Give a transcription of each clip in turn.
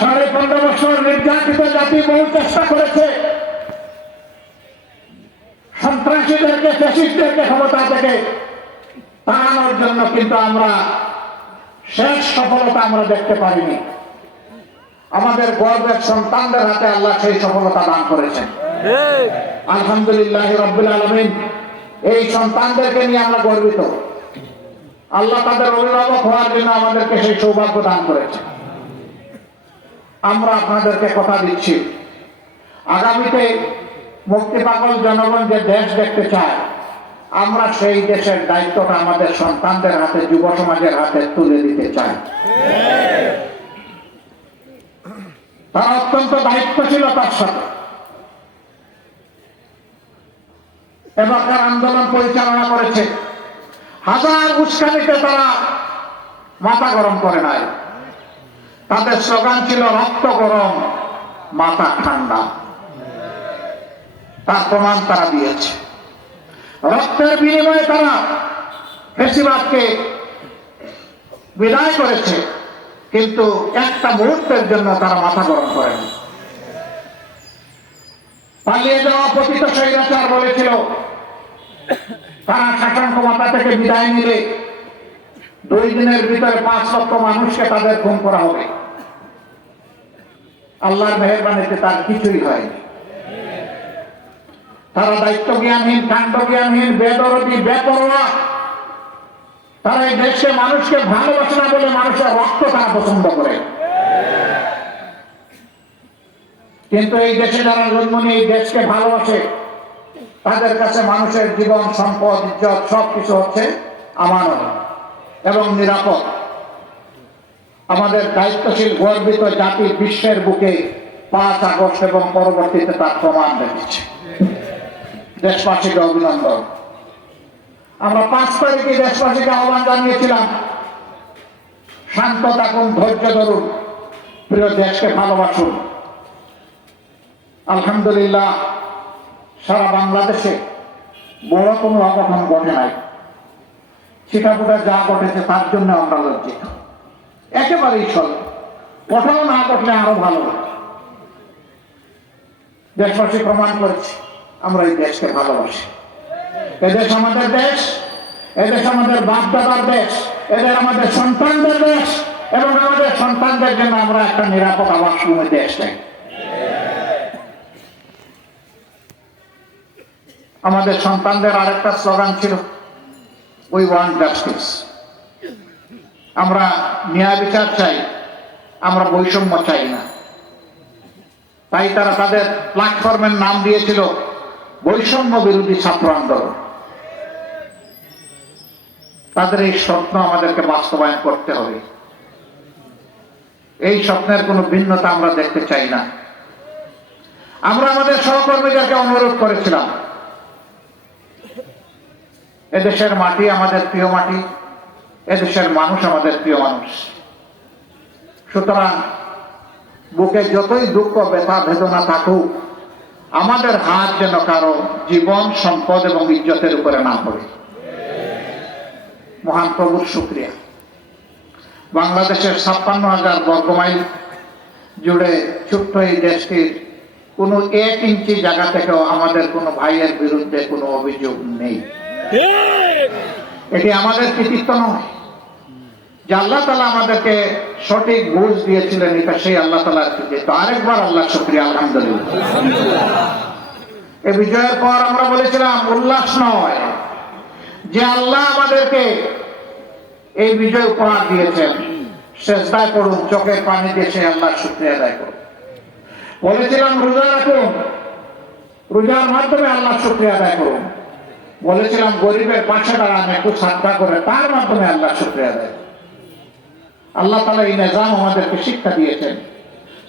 15.5 বছর নির্যাতিত জাতি বহু চেষ্টা করেছে সন্ত্রাসীদেরকে, ফ্যাসিস্টদেরকে ক্ষমতা থেকে তাড়ানোর জন্য, কিন্তু আমরা শেষ সফলতা আমরা দেখতে পারিনি। আমাদের গর্বের সন্তানদের হাতে আল্লাহ সেই সফলতা দান করেছেন। আলহামদুলিল্লাহ রাব্বিল আলামিন। এই সন্তানদেরকে নিয়ে আমরা গর্বিত। আল্লাহ তাদের অভিভাবক হওয়ার জন্য আমাদেরকে সেই সৌভাগ্য দান করেছেন। আমরা আপনাদেরকে কথা দিচ্ছি, আগামীতে মুক্তি পাগল জনগণ যে দেশ দেখতে চায়, আমরা সেই দেশের দায়িত্বটা আমাদের সন্তানদের হাতে, যুব সমাজের হাতে তুলে দিতে চাই। তারা অত্যন্ত দায়িত্বশীলতার সাথে এবারকার আন্দোলন পরিচালনা করেছে। হাজার উস্কানিতে তারা মাথা গরম করে নাই। তাদের স্লোগান ছিল রক্ত গরম মাথা ঠান্ডা। তার প্রমাণ তারা দিয়েছে। রক্তের বিনিময়ে তারা ফ্যাসিবাদকে বিদায় করেছে, কিন্তু একটা মুহূর্তের জন্য তারা মাথা গরম করেনি। পালিয়ে যাওয়া পতিত স্বৈরাচার বলেছিল তারা শাসন ক্ষমতা থেকে বিদায় নিলে 2 দিনের ভিতরে 5 লক্ষ মানুষকে তাদের খুন করা হবে। আল্লাহর মেহেরবানিতে তার কিছুই হয়নি। তারা দায়িত্ব জ্ঞানহীন, কাণ্ড জ্ঞানহীন, বেদরদি, বেপরোয়া। তারা এই দেশে মানুষকে ভালোবাসে না বলে মানুষের রক্ত তারা পছন্দ করে। কিন্তু এই দেশে যারা জন্ম নিয়ে এই দেশকে ভালোবাসে, তাদের কাছে মানুষের জীবন, সম্পদ, ইজ্জত সবকিছু হচ্ছে আমানত এবং নিরাপদ। আমাদের দায়িত্বশীল গর্বিত জাতি বিশ্বের বুকে 5 আগস্ট এবং পরবর্তীতে তার প্রমাণ রেখেছে। দেশবাসীকে অভিনন্দন। আমরা 5 তারিখে দেশবাসীকে আহ্বান জানিয়েছিলাম, শান্ত থাকুন, ধৈর্য ধরুন, প্রিয় দেশকে ভালোবাসুন। আলহামদুলিল্লাহ সারা বাংলাদেশে বড় কোনো অঘটন ঘটে নাই। ছিটাফোটা যা ঘটেছে তার জন্য আমরা লজ্জিত, একেবারেই চলে। কোথাও না ঘটলে আরো ভালো। দেশবাসী প্রমাণ করেছে আমরা এই দেশকে ভালোবাসি। এদেশ আমাদের দেশ, এদেশ আমাদের বাপ দাদার দেশ, এদের আমাদের সন্তানদের দেশ, এবং আমাদের সন্তানদের জন্য আমরা একটা নিরাপদ আবাসভূমি দেশ চাই। আমাদের সন্তানদের আরেকটা স্লোগান ছিল উই ওয়ান্ট জাস্টিস। আমরা ন্যায় বিচার চাই, আমরা বৈষম্য চাই না। তাই তারা তাদের প্ল্যাটফর্মের নাম দিয়েছিল বৈষম্য বিরোধী ছাত্র আন্দোলন। তাদের এই স্বপ্ন আমাদেরকে বাস্তবায়ন করতে হবে। এই স্বপ্নের কোনো ভিন্নতা আমরা দেখতে চাই না। আমরা আমাদের সহকর্মীদেরকে অনুরোধ করেছিলাম, এদেশের মাটি আমাদের প্রিয় মাটি, এদেশের মানুষ আমাদের প্রিয় মানুষ। সুতরাং বুকে যতই দুঃখ, ব্যথা, বেদনা থাকুক, আমাদের হাত যেন কারো জীবন, সম্পদ এবং ইজ্জতের উপরে না পড়ে। মহান প্রভুর শুকরিয়া। বাংলাদেশের 56,000 বর্গমাইল জুড়ে ছোট্ট এই দেশটির কোনো 1 ইঞ্চি জায়গা থেকেও আমাদের কোনো ভাইয়ের বিরুদ্ধে কোনো অভিযোগ নেই। এটি আমাদের কৃতিত্ব নয়, যে আল্লাহ তাআলা আমাদেরকে সঠিক বুঝ দিয়েছিলেন, এটা সেই আল্লাহ তাআলার কৃতিত্ব। আরেকবার আল্লাহ শুকরিয়া, আলহামদুলিল্লাহ। এই বিজয়ের পর আমরা বলেছিলাম উল্লাস নয়, যে আল্লাহ আমাদেরকে এই বিজয় উপহার দিয়েছেন, সেজদায় পড়ুন, চোখের পানি দিয়ে সেই আল্লাহর শুকরিয়া আদায় করুন। বলেছিলাম রোজা রাখুন, রোজার মাধ্যমে আল্লাহর শুকরিয়া আদায় করুন। বলেছিলাম গরিবের পাশে দাঁড়ান, একটু সাদকা করে, তার মাধ্যমে আল্লাহর শুকরিয়া আদায়। আল্লাহ তাআলা এই নিজাম আমাদেরকে শিক্ষা দিয়েছেন।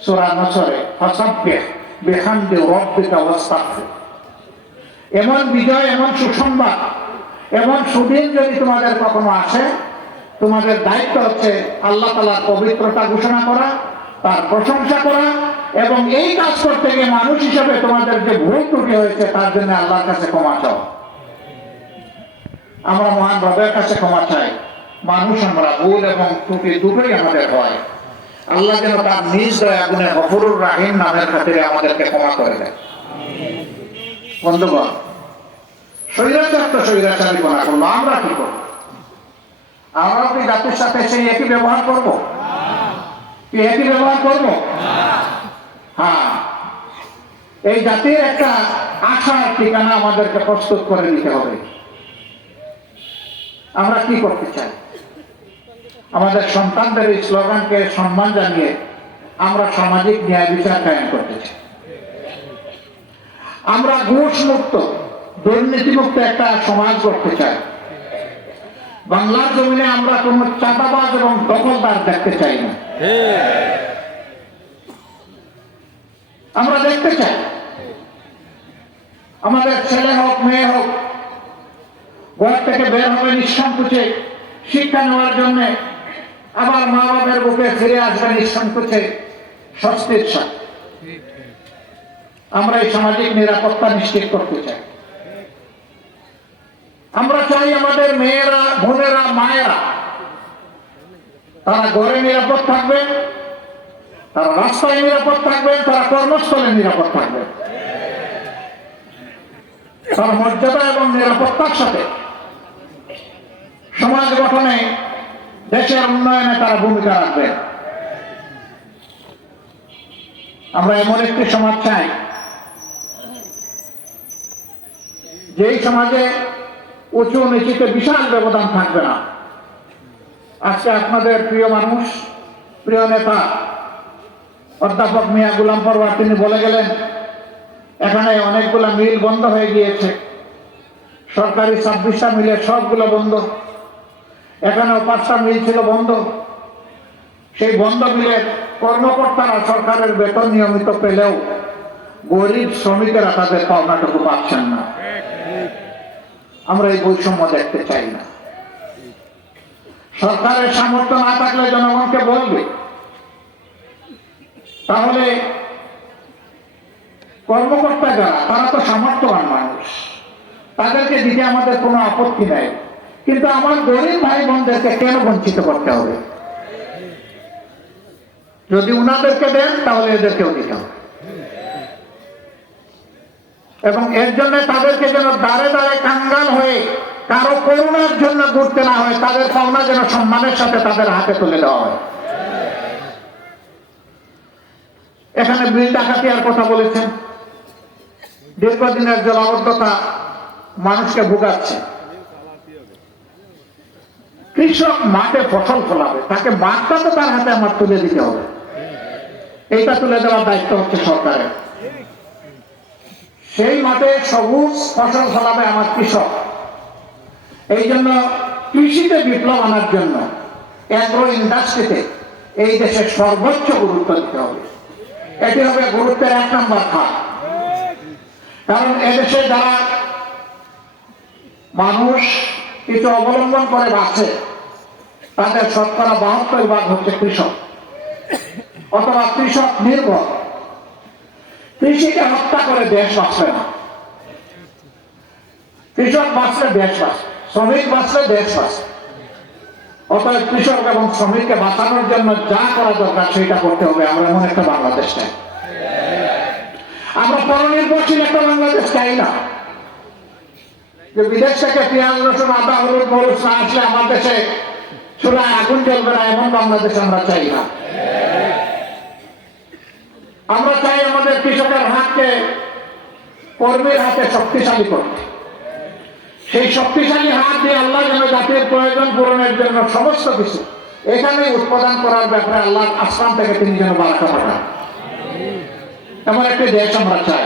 সূরা নসরে ফাসাব্বিহ বিহামদি রাব্বিকা ওয়াস্তাগফির। এমন বিজয়, এমন সুসংবাদ, এমন সুদিন যদি তোমাদের কখনো আসে, তোমাদের দায়িত্ব হচ্ছে আল্লাহ তাআলার পবিত্রতা ঘোষণা করা, তার প্রশংসা করা, এবং এই কাজ করতে গিয়ে মানুষ হিসেবে তোমাদের যে ভুল ত্রুটি হয়েছে তার জন্য আল্লাহর কাছে ক্ষমা চাও। আমরা মহান রবের কাছে ক্ষমা চাই। মানুষ আমরা, ভুল এবং ত্রুটি দুটোই আমাদের হয়। আল্লাহ যেন তার নিজ দয়া গুণে গফুরুর রাহিম নামের খাতিরে আমাদেরকে ক্ষমা করে দেয়। বন্ধুগণ, স্বৈরাচার তো স্বৈরাচারী গোনা করলো, আমরা কি করবো? আমরা কি জাতির সাথে সেই একই ব্যবহার করব? কি একই ব্যবহার করব? হ্যাঁ, এই জাতির একটা আশার ঠিকানা আমাদেরকে প্রস্তুত করে নিতে হবে। আমরা কি করতে চাই? আমাদের সন্তানদের এই স্লোগানকে সম্মান জানিয়ে আমরা সামাজিক ন্যায় বিচার কায়েম করতে চাই। আমরা ঘুষ মুক্ত, দুর্নীতি মুক্ত একটা সমাজ করতে চাই। বাংলার জমিনে আমরা কোন চাঁদাবাজ এবং দখলদার দেখতে চাই না। আমরা দেখতে চাই আমাদের ছেলে হোক মেয়ে হোক ঘর থেকে বের হবে নিঃসংকোচে শিক্ষা নেওয়ার জন্য, আবার মা বাবার বুকে ফিরে আসবে নিঃসংকোচে স্বস্তির সাথে। আমরা এই সামাজিক নিরাপত্তা নিশ্চিত করতে চাই। আমরা চাই আমাদের মেয়েরা, বোনেরা, মায়েরা তারা ঘরে নিরাপদ থাকবেন, তারা রাস্তায় নিরাপদ থাকবেন, তারা কর্মস্থলে নিরাপদ থাকবেন, তারা মর্যাদা এবং নিরাপত্তার সাথে সমাজ গঠনে, দেশের উন্নয়নে তারা ভূমিকা রাখবেন। আমরা এমন একটি সমাজ চাই যেই সমাজে উঁচু নিচুতে বিশাল ব্যবধান থাকবে না। আজকে আপনাদের প্রিয় মানুষ, প্রিয় নেতা অধ্যাপক মিয়া গোলাম পরওয়ার তিনি বলে গেলেন এখানে অনেকগুলো মিল বন্ধ হয়ে গিয়েছে, সরকারি 26টা মিলের সবগুলো বন্ধ। এখানেও 5টা মিল ছিল বন্ধ। সেই বন্ধ মিলের কর্মকর্তারা সরকারের বেতন নিয়মিত পেলেও গরিব শ্রমিকেরা তাদের পাওনাটুকু পাচ্ছেন না। আমরা এই বৈষম্য দেখতে চাই না। সরকারের সামর্থ্য না থাকলে জনগণকে বলবে, তাহলে কর্মকর্তা যারা তারা তো সামর্থ্যবান মানুষ, তাদেরকে দিতে আমাদের কোনো আপত্তি নাই, কিন্তু আমার গরিব ভাই বোনদেরকে কেন বঞ্চিত করতে হবে? যদি উনাদেরকে দেন তাহলে এদেরকেও দিতে হবে, এবং এর জন্য তাদেরকে যেন দাঁড়ে দাঁড়ে কাঙ্গাল হয়ে কারো করুণার জন্য ঘুরতে না হয়, তাদের পাওনা যেন সম্মানের সাথে তাদের হাতে তুলে দেওয়া হয়। এখানে বিল ডাকাতিয়ার কথা বলেছেন, দীর্ঘদিনের জলাবদ্ধতা মানুষকে ভোগাচ্ছে। কৃষক মাঠে ফসল ফলাবে, তাকে মাঠটা তো তার হাতে আমার তুলে দিতে হবে। এইটা তুলে দেওয়ার দায়িত্ব হচ্ছে সরকারের। সেই মাঠে সবুজ ফসল ফলাবে আমার কৃষক। এই জন্য কৃষিতে বিপ্লব আনার জন্য অ্যাগ্রো ইন্ডাস্ট্রিতে এই দেশের সর্বোচ্চ গুরুত্ব দিতে হবে। এটি হবে গুরুত্বের 1 নম্বর খাত। কারণ এদেশে যারা মানুষ কিছু অবলম্বন করে বাঁচে তাদের শতকরা 72% হচ্ছে কৃষক অথবা কৃষক নির্ভর। কৃষিকে হত্যা করে দেশ বাঁচবে না। কৃষক বাঁচলে দেশ বাঁচবে, শ্রমিক বাঁচলে দেশ বাঁচবে। অতএব কৃষক এবং শ্রমিককে বাঁচানোর জন্য যা করা দরকার সেটা করতে হবে। আমরা এমন একটা বাংলাদেশ চাই। আমরা পরনির্ভরশীল একটা বাংলাদেশ চাই না, যে বিদেশ থেকে পেঁয়াজ, রসুন, আদা, হলুদ, মরিচ না আসলে আমার দেশে চুলায় আগুন জ্বলবে না, এমন বাংলাদেশ আমরা চাই না। আমরা চাই আমাদের কৃষকের হাতকে কর্মীর হাতে শক্তিশালী করতে। সেই শক্তিশালী হাত দিয়ে আল্লাহ যেন জাতির প্রয়োজন পূরণের জন্য সমস্ত কিছু এখানে উৎপাদন করার ব্যাপারে আল্লাহ আসমান থেকে তিনি যেন বারাকা পাঠান, এমন একটি দেশ আমরা চাই।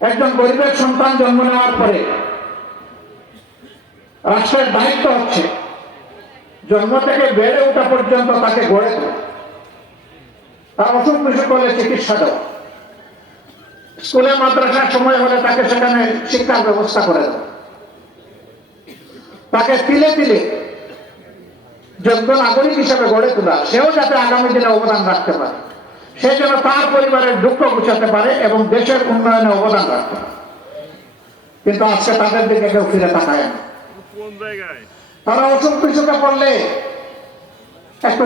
একজন গরিবের সন্তান জন্ম নেওয়ার পরে রাষ্ট্রের দায়িত্ব হচ্ছে জন্ম থেকে বেড়ে ওঠা পর্যন্ত তাকে গড়ে তোলা, তার অসুখ বিসুখ হলে চিকিৎসা দেওয়া, স্কুলে মাদ্রাসার সময় হলে তাকে সেখানে শিক্ষার ব্যবস্থা করে দেওয়া, তাকে তিলে তিলে যোগ্য নাগরিক হিসেবে গড়ে তোলা, সেও যাতে আগামী দিনে অবদান রাখতে পারে, সে যেন তার পরিবারের দুঃখ গুছাতে পারে এবং দেশের উন্নয়নে অবদান রাখতে পারে। কিন্তু আজকে তাদের দিকে কেউ ফিরে তাকায় না। তারা অসুখ বিসুখে পড়লে একটু